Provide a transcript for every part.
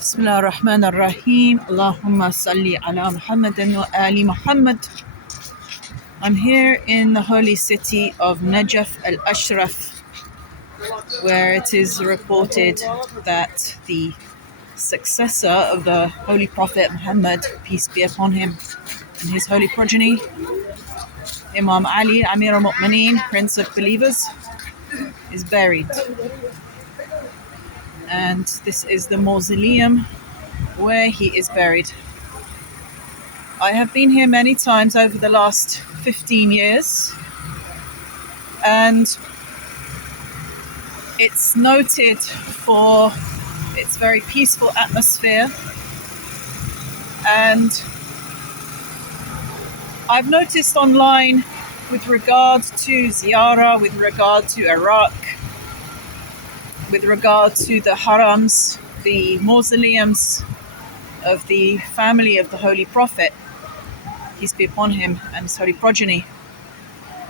بسم الله الرحمن الرحيم اللهم صل على محمد وآل Muhammad. I'm here in the holy city of Najaf al-Ashraf, where it is reported that the successor of the Holy Prophet Muhammad, peace be upon him, and his holy progeny, Imam Ali, Amir al-Mu'mineen, Prince of Believers, is buried. And this is the mausoleum where he is buried. I have been here many times over the last 15 years, and it's noted for its very peaceful atmosphere. And I've noticed online with regard to Ziyarah, with regard to Iraq, with regard to the harams, the mausoleums of the family of the Holy Prophet, peace be upon him, and his holy progeny,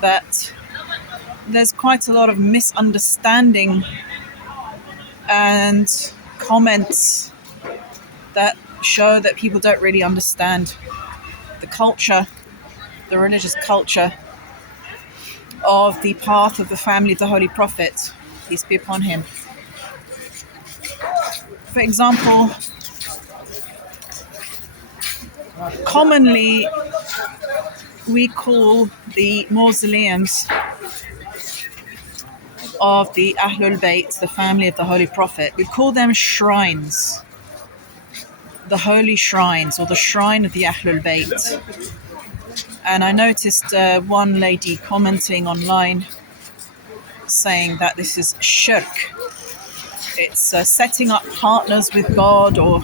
that there's quite a lot of misunderstanding and comments that show that people don't really understand the culture, the religious culture of the path of the family of the Holy Prophet, peace be upon him. For example, commonly we call the mausoleums of the Ahlul Bayt, the family of the Holy Prophet, we call them shrines, the holy shrines, or the shrine of the Ahlul Bayt. And I noticed one lady commenting online saying that this is shirk. It's setting up partners with God, or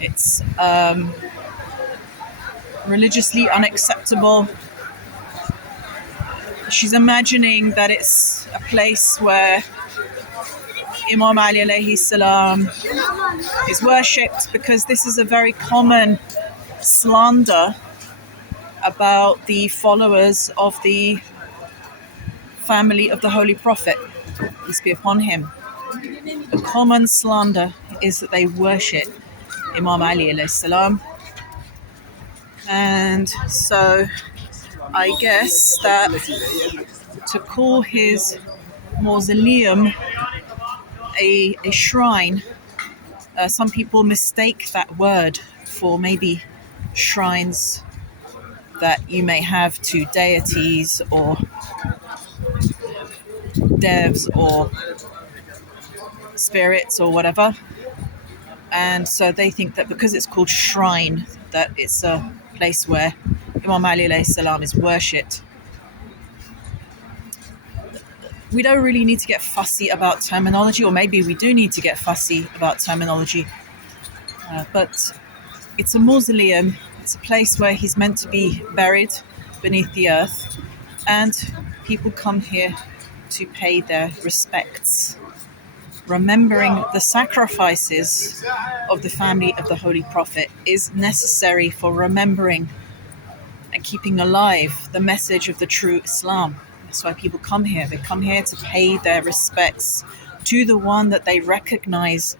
it's religiously unacceptable. She's imagining that it's a place where Imam Ali alayhi salam is worshipped, because this is a very common slander about the followers of the family of the Holy Prophet, peace be upon him. The common slander is that they worship Imam Ali alayhi salam. And so I guess that to call his mausoleum a shrine, some people mistake that word for maybe shrines that you may have to deities or devs or spirits or whatever. And so they think that because it's called shrine, that it's a place where Imam Ali alayhi salam is worshipped. We don't really need to get fussy about terminology, or maybe we do need to get fussy about terminology. But it's a mausoleum. It's a place where he's meant to be buried beneath the earth, and people come here to pay their respects, remembering the sacrifices of the family of the Holy Prophet is necessary for remembering and keeping alive the message of the true Islam. That's why people come here. They come here to pay their respects to the one that they recognize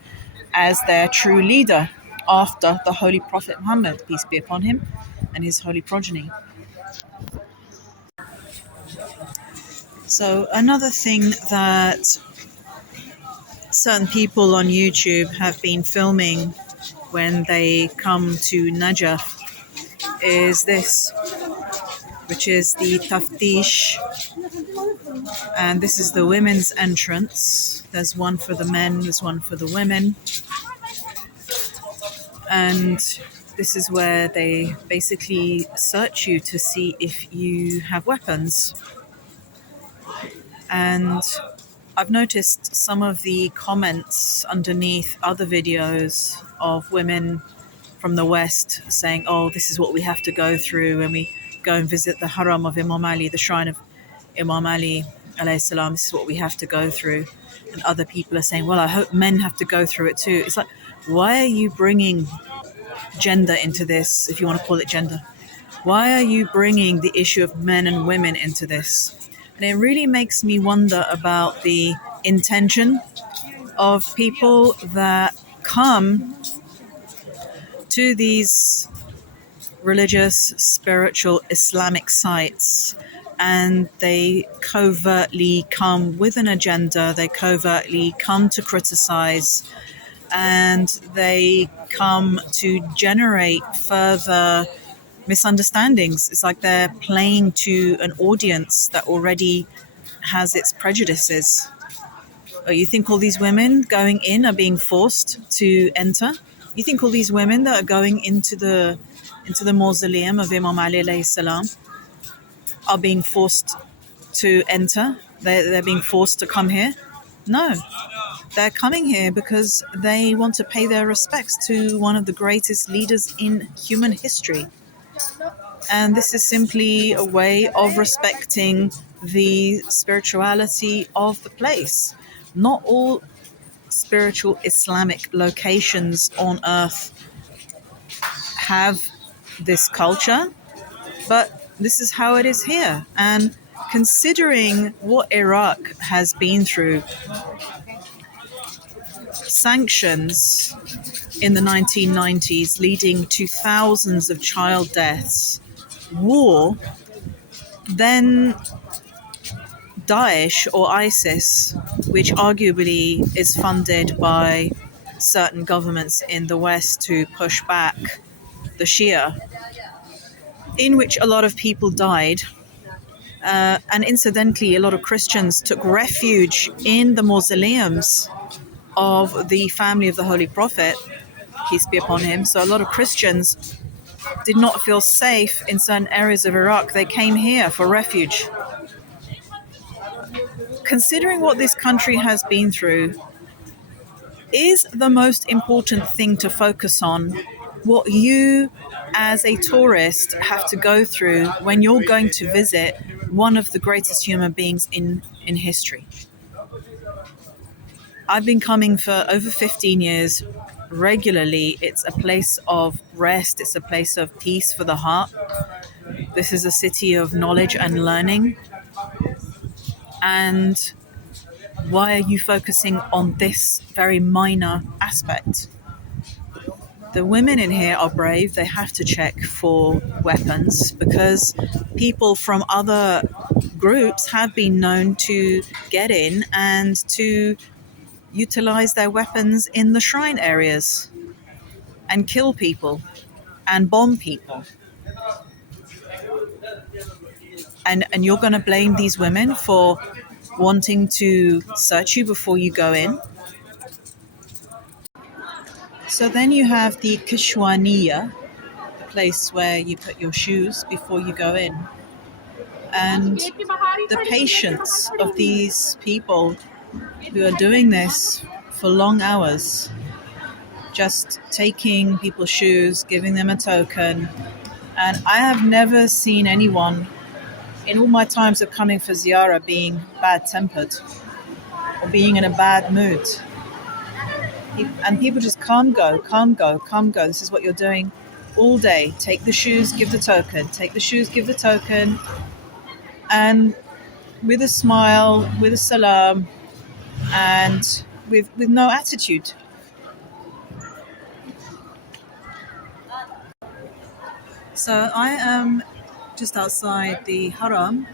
as their true leader after the Holy Prophet Muhammad, peace be upon him, and his holy progeny. So another thing that certain people on YouTube have been filming when they come to Najaf is this, which is the taftish, and this is the women's entrance. There's one for the men, there's one for the women, and this is where they basically search you to see if you have weapons. And I've noticed some of the comments underneath other videos of women from the West saying, oh, this is what we have to go through when we go and visit the haram of Imam Ali, the shrine of Imam Ali alayhi salam. This is what we have to go through. And other people are saying, well, I hope men have to go through it too. It's like, why are you bringing gender into this, if you want to call it gender? Why are you bringing the issue of men and women into this? And it really makes me wonder about the intention of people that come to these religious, spiritual, Islamic sites, and they covertly come with an agenda, they covertly come to criticize, and they come to generate further misunderstandings. It's like they're playing to an audience that already has its prejudices. You think all these women going in are being forced to enter? You think all these women that are going into the mausoleum of Imam Ali alayhi salam are being forced to enter? They're being forced to come here? No. They're coming here because they want to pay their respects to one of the greatest leaders in human history. And this is simply a way of respecting the spirituality of the place. Not all spiritual Islamic locations on earth have this culture, but this is how it is here. And considering what Iraq has been through, sanctions in the 1990s leading to thousands of child deaths, war, then Daesh or ISIS, which arguably is funded by certain governments in the West to push back the Shia, in which a lot of people died. And incidentally, a lot of Christians took refuge in the mausoleums of the family of the Holy Prophet, peace be upon him. So a lot of Christians did not feel safe in certain areas of Iraq. They came here for refuge. Considering what this country has been through, is the most important thing to focus on what you as a tourist have to go through when you're going to visit one of the greatest human beings in history. I've been coming for over 15 years regularly. It's a place of rest. It's a place of peace for the heart. This is a city of knowledge and learning. And why are you focusing on this very minor aspect? The women in here are brave. They have to check for weapons because people from other groups have been known to get in and to utilize their weapons in the shrine areas and kill people and bomb people. And you're going to blame these women for wanting to search you before you go in? So then you have the Kishwaniya, the place where you put your shoes before you go in. And the patience of these people who are doing this for long hours, just taking people's shoes, giving them a token. And I have never seen anyone in all my times of coming for Ziyarah being bad-tempered or being in a bad mood. And people just come, go. This is what you're doing all day. Take the shoes, give the token. Take the shoes, give the token. And with a smile, with a salam, and with no attitude. So I am just outside the Haram,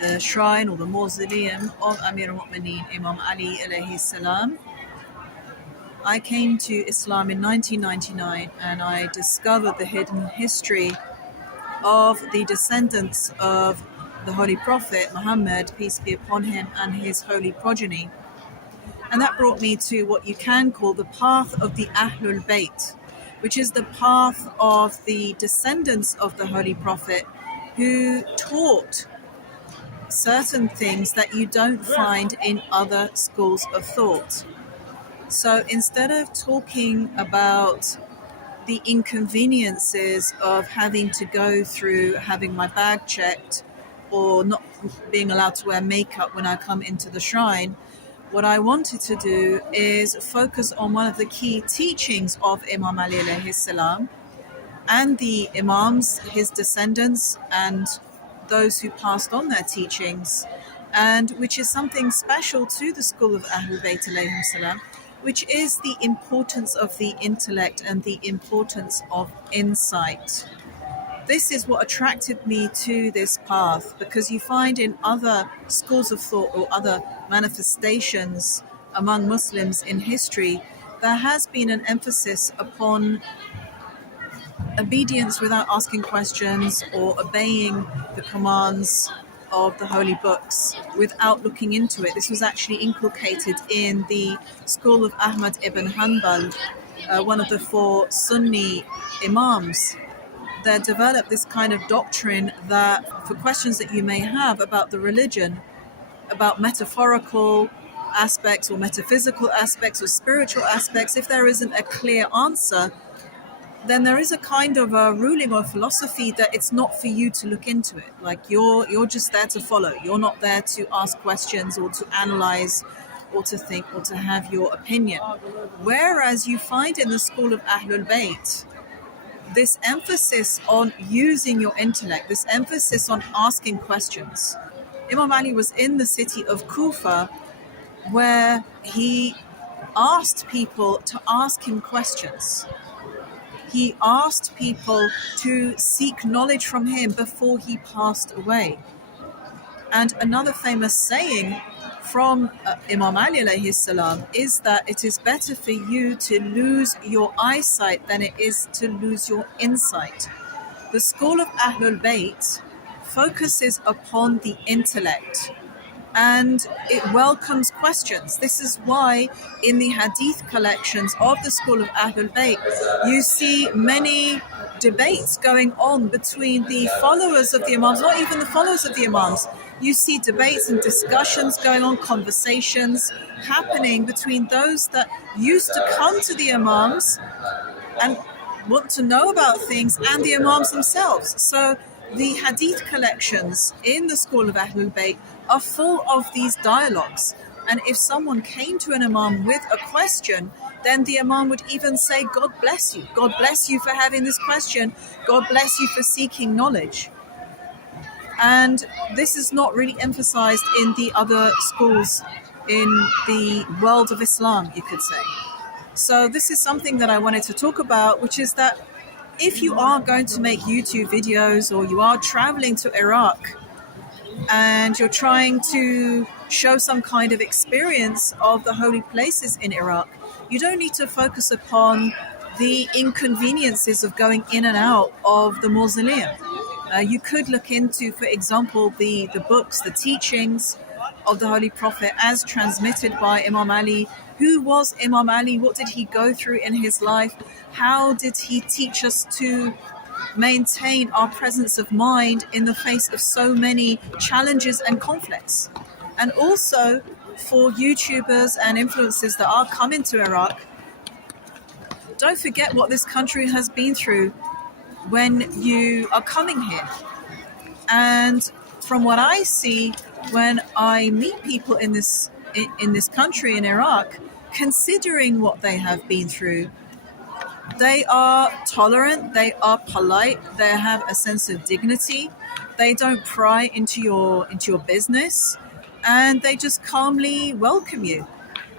the shrine or the mausoleum of Amir al-Mu'mineen Imam Ali alayhi salam. I came to Islam in 1999 and I discovered the hidden history of the descendants of the Holy Prophet Muhammad, peace be upon him, and his holy progeny. And that brought me to what you can call the path of the Ahlul Bayt, which is the path of the descendants of the Holy Prophet who taught certain things that you don't find in other schools of thought. So instead of talking about the inconveniences of having to go through having my bag checked or not being allowed to wear makeup when I come into the shrine, what I wanted to do is focus on one of the key teachings of Imam Ali alayhi salam and the Imams, his descendants, and those who passed on their teachings, and which is something special to the school of Ahlul Bayt alayhim salam, which is the importance of the intellect and the importance of insight. This is what attracted me to this path, because you find in other schools of thought or other manifestations among Muslims in history, there has been an emphasis upon obedience without asking questions or obeying the commands of the holy books without looking into it. This was actually inculcated in the school of Ahmad ibn Hanbal, one of the four Sunni imams. They developed this kind of doctrine that for questions that you may have about the religion, about metaphorical aspects or metaphysical aspects or spiritual aspects, if there isn't a clear answer, then there is a kind of a ruling or philosophy that it's not for you to look into it. Like you're just there to follow. You're not there to ask questions or to analyze or to think or to have your opinion. Whereas you find in the school of Ahlul Bayt this emphasis on using your intellect, this emphasis on asking questions. Imam Ali was in the city of Kufa where he asked people to ask him questions. He asked people to seek knowledge from him before he passed away. And another famous saying from Imam Ali alayhi salam is that it is better for you to lose your eyesight than it is to lose your insight. The school of Ahlul Bayt focuses upon the intellect and it welcomes questions. This is why in the hadith collections of the school of Ahlul Bayt, you see many debates going on between the followers of the Imams, not even the followers of the Imams. You see debates and discussions going on, conversations happening between those that used to come to the Imams and want to know about things and the Imams themselves. So the hadith collections in the school of Ahlul Bayt are full of these dialogues. And if someone came to an Imam with a question, then the Imam would even say, God bless you. God bless you for having this question. God bless you for seeking knowledge. And this is not really emphasized in the other schools in the world of Islam, you could say. So this is something that I wanted to talk about, which is that if you are going to make YouTube videos or you are traveling to Iraq and you're trying to show some kind of experience of the holy places in Iraq, you don't need to focus upon the inconveniences of going in and out of the mausoleum. You could look into, for example, the books, the teachings of the Holy Prophet as transmitted by Imam Ali. Who was Imam Ali? What did he go through in his life? How did he teach us to maintain our presence of mind in the face of so many challenges and conflicts? And also for YouTubers and influencers that are coming to Iraq, don't forget what this country has been through when you are coming here. And from what I see when I meet people in this country, in Iraq, considering what they have been through, they are tolerant, they are polite, they have a sense of dignity, they don't pry into your business, and they just calmly welcome you.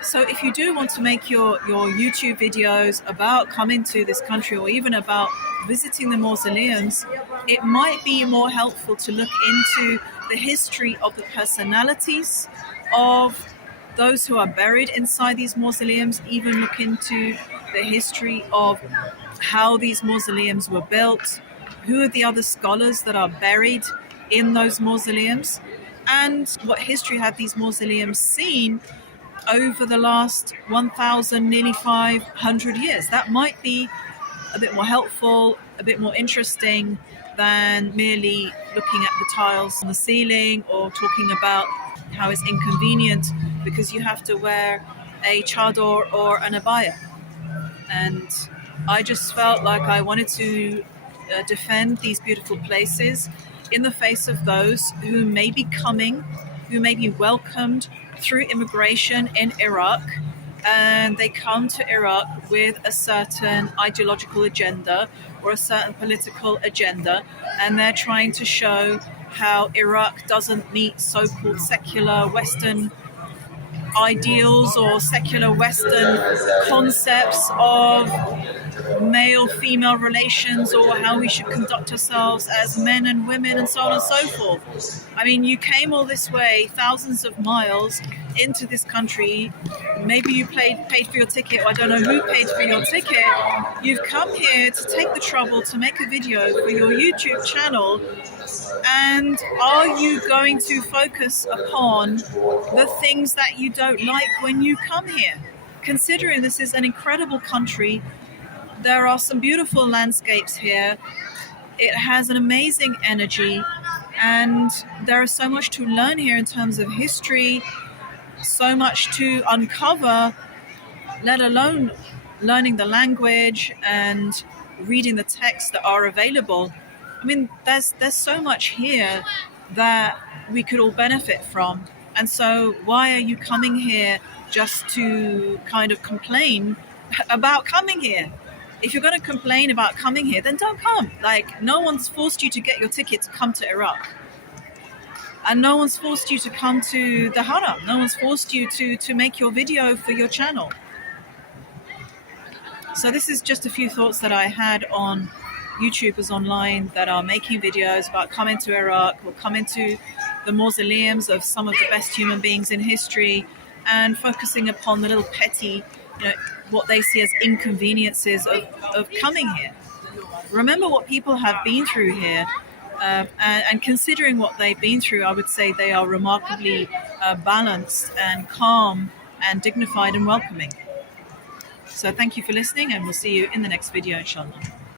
So if you do want to make your YouTube videos about coming to this country or even about visiting the mausoleums, it might be more helpful to look into the history of the personalities of those who are buried inside these mausoleums, even look into the history of how these mausoleums were built, who are the other scholars that are buried in those mausoleums, and what history have these mausoleums seen over the last 1,000, nearly 500 years. That might be a bit more helpful, a bit more interesting than merely looking at the tiles on the ceiling or talking about how it's inconvenient because you have to wear a chador or an abaya. And I just felt like I wanted to defend these beautiful places in the face of those who may be coming, who may be welcomed through immigration in Iraq, and they come to Iraq with a certain ideological agenda or a certain political agenda, and they're trying to show how Iraq doesn't meet so-called secular Western ideals or secular Western concepts of male-female relations or how we should conduct ourselves as men and women and so on and so forth. I mean, you came all this way, thousands of miles into this country. Maybe you paid for your ticket, or I don't know who paid for your ticket. You've come here to take the trouble to make a video for your YouTube channel. And are you going to focus upon the things that you don't like when you come here? Considering this is an incredible country, there are some beautiful landscapes here. It has an amazing energy, and there is so much to learn here in terms of history, so much to uncover, let alone learning the language and reading the texts that are available. I mean, there's so much here that we could all benefit from. And so why are you coming here just to kind of complain about coming here? If you're going to complain about coming here, then don't come. Like, no one's forced you to get your ticket to come to Iraq. And no one's forced you to come to the Haram. No one's forced you to make your video for your channel. So this is just a few thoughts that I had on YouTubers online that are making videos about coming to Iraq or coming to the mausoleums of some of the best human beings in history, and focusing upon the little petty, what they see as inconveniences of coming here. Remember what people have been through here, and considering what they've been through, I would say they are remarkably balanced and calm and dignified and welcoming. So thank you for listening, and we'll see you in the next video, inshallah.